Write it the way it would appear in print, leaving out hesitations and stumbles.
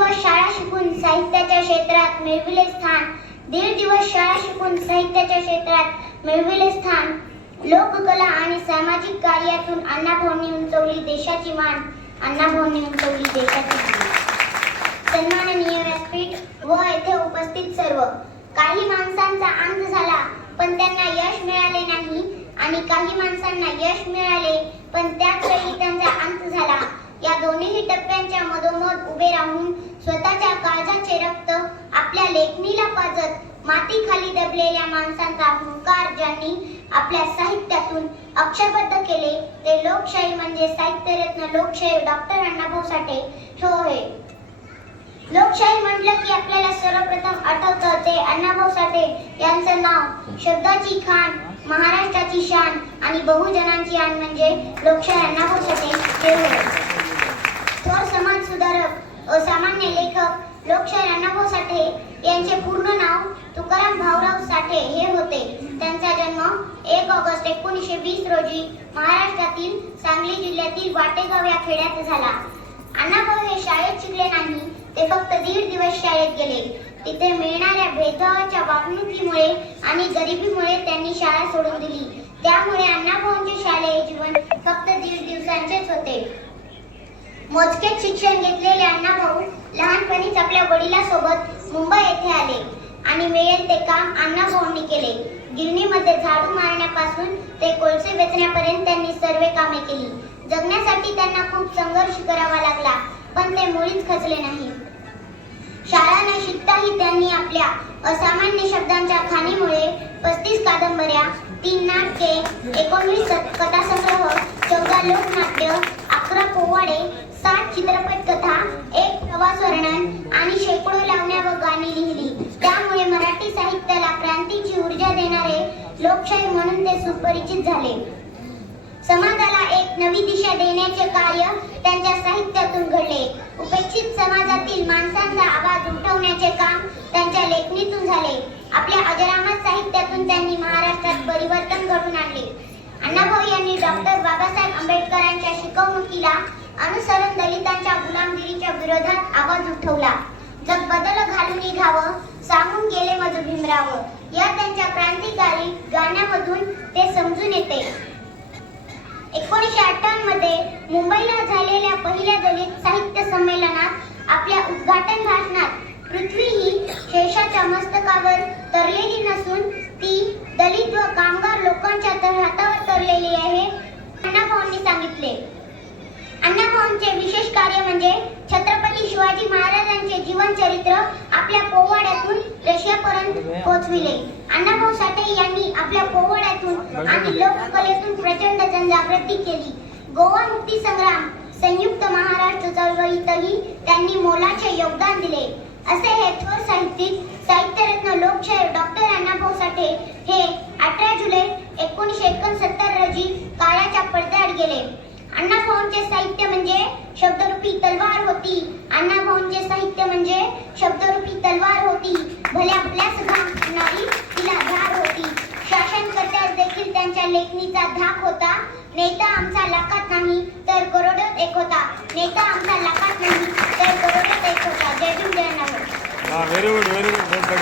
दिवस शाळा शिकून साहित्याच्या क्षेत्रात मिळविले स्थान, दीड दिवस शाळा शिकून साहित्याच्या क्षेत्रात मिळविले स्थान, लोककला आणि सामाजिक कार्यातून अण्णाभाऊंनी उंचवली देशाची मान, अण्णाभाऊंनी उंचवली देशाची मान. सन्माननीय व्यासपीठ व येथे उपस्थित सर्व, काही माणसांचा अंत झाला पण त्यांना यश मिळाले नाही आणि काही माणसांना यश मिळाले पण त्याच वेळी त्यांचा अंत झाला. या दोन्ही टप्प्यांच्या मधोमध उभे राहून स्वतःच्या काळजाचे रक्त आपल्या लेखणीला पाजत मातीखाली दबलेल्या माणसांचा हुंकार ज्यांनी आपल्या साहित्यातून अक्षरबद्ध केले ते लोकशाही म्हणजे साहित्यरत्न लोकशाही डॉक्टर अण्णाभाऊ साठे होय. लोकशाही म्हटलं की आपल्याला सर्वप्रथम आठवतं ते अण्णाभाऊ साठे यांचं नाव. शब्दाची खाण, महाराष्ट्राची शान आणि बहुजनांची आण म्हणजे लोकशाही अण्णाभाऊ साठे हे होय. थोर समाज सुधारक, असामान्य लेखक लोकशाही अण्णाभाऊ साठे यांचे पूर्ण नाव तुकाराम भाऊराव साठे हे होते. त्यांचा जन्म 1 ऑगस्ट 1920 रोजी महाराष्ट्रातील सांगली जिल्ह्यातील वाटेगाव या खेड्यात झाला. अण्णाभाऊ हे शाळेत शिकले नाही, ते फक्त दीड दिवस शाळेत गेले. तिथे मिळणाऱ्या भेदभावाच्या वागणुकीमुळे आणि गरिबीमुळे त्यांनी शाळा सोडून दिली. त्यामुळे अण्णाभाऊंचे शालेय जीवन फक्त दीड दिवसांचेच होते. मोजकेच शिक्षण घेतलेले अण्णाभाऊ लहानपणीच आपल्या वडिलांसोबत मुंबई येथे आले आणि मिळेल ते काम अण्णाभाऊंनी केले. गिरणीमध्ये झाडू मारण्यापासून ते कोळसे वेचण्यापर्यंत त्यांनी सर्व कामे केली. जगण्यासाठी त्यांना खूप संघर्ष करावा लागला पण ते मुळीच खचले नाही. शाळा न शिकताही त्यांनी आपल्या असामान्य शब्दांच्या खाणीमुळे 35 कादंबऱ्या, 3 नाटके, 19 कथासंग्रह, 14 लोकनाट्य, 11 पोवाडे, 60 चित्रपट कथा, 1 प्रवास वर्णन आणि शेकडो लावण्या व गाणी लिहिली. त्यामुळे मराठी साहित्याला क्रांतीची ऊर्जा देणारे लोकशाही म्हणून ते सुपरिचित झाले. समाजाला एक नवी दिशा देण्याचे कार्य त्यांच्या साहित्यातून घडले. उपेक्षित समाजातील माणसांचा आवाज उठवण्याचे काम त्यांच्या लेखणीतून झाले. आपल्या अजरामर साहित्यातून त्यांनी महाराष्ट्रात परिवर्तन घडवून आणले. अण्णाभाऊ यांनी डॉक्टर बाबासाहेब आंबेडकरांच्या शिकवणुकीला अनुसरून दलितांच्या गुलामगिरीच्या विरोधात आवाज उठवला. जग बदल घालून निघावं सांगून गेले मज भीमराव या त्यांच्या क्रांतिकारी गाण्यामधून ते समजून येते. 1958 मध्ये मुंबईला झालेल्या पहिल्या दलित साहित्य संमेलनात आपल्या उद्घाटन भाषणात पृथ्वी ही शेषाच्या मस्तकावर तरलेली नसून ती दलित व कामगार लोकांच्या हातावर तरलेली आहे अण्णाभाऊंनी सांगितले. अण्णाभाऊंचे विशेष कार्य म्हणजे छत्रपती शिवाजी महाराजांचे जीवनचरित्र आपल्या पोवाड्यातून रशियापर्यंत पोहोचविले. अण्णाभाऊ साठे यांनी आपल्या पोवाड्यातून आणि लोककलेतून प्रचंड जनजागृती केली. गोवा मुक्ती संग्राम, संयुक्त महाराष्ट्र चळवळीतही त्यांनी मोलाचे योगदान दिले. असे हे थोर साहित्यिक, साहित्यरत्न लोकशाहीर डॉक्टर अण्णाभाऊ साठे हे 18 जुलै 1969 रोजी काळाच्या पडद्याआड गेले. अण्णाभाऊंचे साहित्य म्हणजे शब्दरूपी तलवार होती. अण्णाभाऊंचे साहित्य म्हणजे शब्दरूपी तलवार होती. भल्या भल्यास घालणारी तिला धार होती. शासनकर्त्यास देखील त्यांच्या लेखणीचा धाक होता. नेता आमचा लाखात नाही तर करोडोत एक होता. नेता आमचा लाखात नाही तर करोडोत एक होता. जय भीम, जय अण्णाभाऊ. Very good.